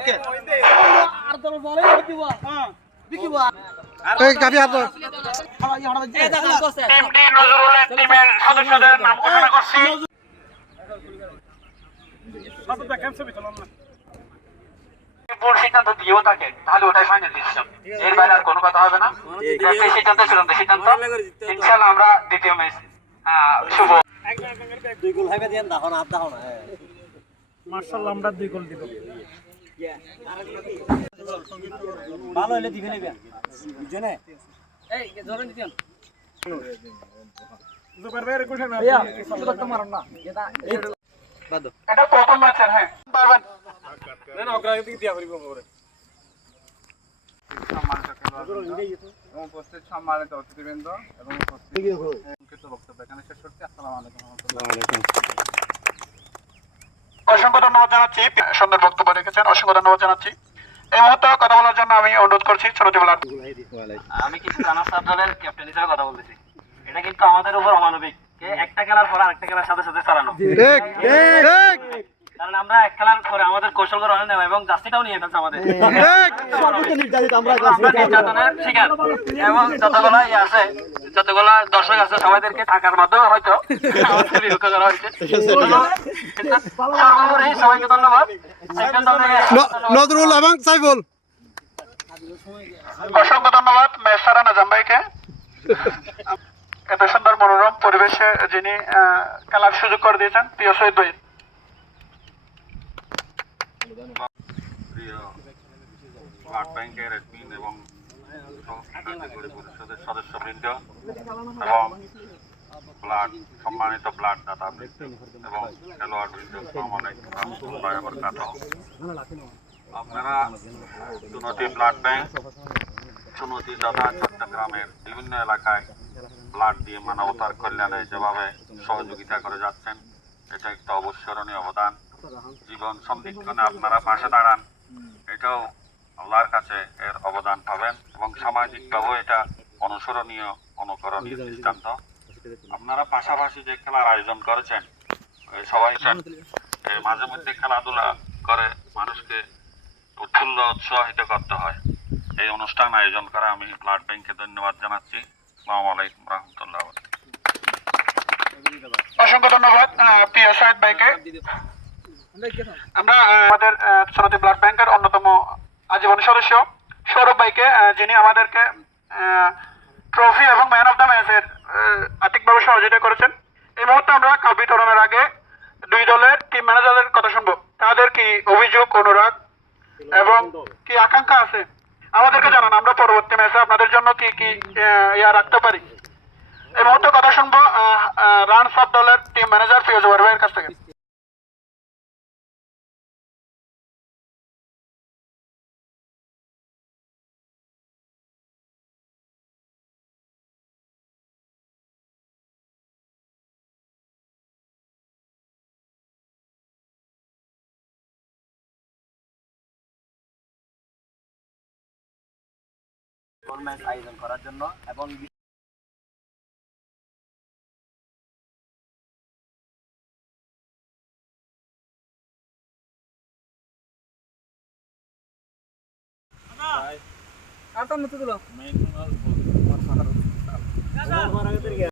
ওকে। আর তোর বলে দিব বিকিব এই গাবি হাত ধর। এই দেখা করছে টিমটি নজরুলের টিমের সদস্যদের নাম ঘোষণা করছি। ভুল সিদ্ধান্ত দিয়েও থাকে তাহলে ওটাই ফাইনাল ডিসিশন এর বাইরে আর কোনো কথা হবে না। একটাই সিদ্ধান্ত চূড়ান্ত সিদ্ধান্ত। ইনশাল্লাহ আমরা দ্বিতীয় ম্যাচ শুভ। দুই গোল হাইবে দেন দেখো না আপ না মার্শাল্লাহ আমরা দুই গোল দিব। ভালো হলে দিবে নেবে। বুঝছেনে এই ধরে দিতেন এটা প্রথম ম্যাচের হ্যাঁ। পারবেন উপস্থিত সম্মানিত অতিথিবৃন্দ এবং উপস্থিত বক্তব্য এখানে শেষ করছি। আসসালামু আলাইকুম। রহমতুল্লাহ অসংখ্য ধন্যবাদ জানাচ্ছি। সুন্দর বক্তব্য রেখেছেন অসংখ্য ধন্যবাদ জানাচ্ছি। এই মুহূর্তে কথা বলার জন্য আমি অনুরোধ করছি ছোটটি বলার। আমি কিছু জানা সাব দলের ক্যাপ্টেন হিসেবে কথা বলতেছি। এটা কিন্তু আমাদের উপর অমানবিক। একটা খেলার পর আরেকটা খেলার সাথে সাথে চালানো। ঠিক ঠিক কারণ আমরা এক খেলার পরে আমাদের কৌশলগত অনেক এবং জাস্তিটাও নিয়ে ফেলছে আমাদের। ঠিক আমরা নির্যাতনের শিকার। এবং যতগুলো ইয়ে আছে যতগুলো দর্শক আছে সবাইদেরকে থাকার মাধ্যমে হয়তো আমাদের বিরক্ত করা হয়েছে। সর্বোপরি সবাইকে ধন্যবাদ। নজরুল এবং সাইফুল। অসংখ্য ধন্যবাদ মেসারা নাজাম ভাইকে। এত সুন্দর মনোরম পরিবেশে যিনি আহ, খেলার সুযোগ করে দিয়েছেন প্রিয় শহীদ ভাই। প্রিয় ব্লাড এবং পরিষদের এবং ব্লাড, সম্মানিত ব্লাড এবং আপনারা চুনতি ব্লাড চুনতি বিভিন্ন এলাকায় ব্লাড দিয়ে মানবতার কল্যাণে যেভাবে সহযোগিতা করে যাচ্ছেন, এটা একটা অবসরণীয় অবদান। জীবন সন্ধিক্ষণে আপনারা পাশে দাঁড়ান। এটাও আল্লাহর কাছে এর অবদান পাবেন এবং সামাজিকভাবেও এটা অনুসরণীয়, অনুকরণীয় দৃষ্টান্ত। আপনারা পাশাপাশি যে খেলার আয়োজন করেছেন সবাই মাঝে মধ্যে খেলাধুলা করে মানুষকে উৎফুল্ল, উৎসাহিত করতে হয়। এই অনুষ্ঠান আয়োজন করা আমি ব্লাড ব্যাংকে ধন্যবাদ জানাচ্ছি। আসসালামু আলাইকুম রহমতুল্লাহ অসংখ্য ধন্যবাদ প্রিয় শহীদ ভাইকে। আমরা আমাদের আহ, ব্লাড ব্যাংকের অন্যতম আজীবনী সদস্য সৌরভ ভাইকে যিনি আমাদেরকে ট্রফি এবং ম্যান অফ দ্য ম্যাচের আর্থিকভাবে সহযোগিতা করেছেন। এই মুহূর্তে আমরা কাল বিতরণের আগে দুই দলের টিম ম্যানেজারদের কথা শুনব। তাদের কি অভিযোগ অনুরাগ এবং কি আকাঙ্ক্ষা আছে? আমাদেরকে জানান আমরা পরবর্তী ম্যাচে আপনাদের জন্য কি কি ইয়া রাখতে পারি? এই মুহূর্তে কথা শুনব রান সাব দলের টিম ম্যানেজার ফিরোজ ওয়ার ভাইয়ের কাছ থেকে। টুর্নামেন্ট আয়োজন করার জন্য এবং আর তো মতো দিল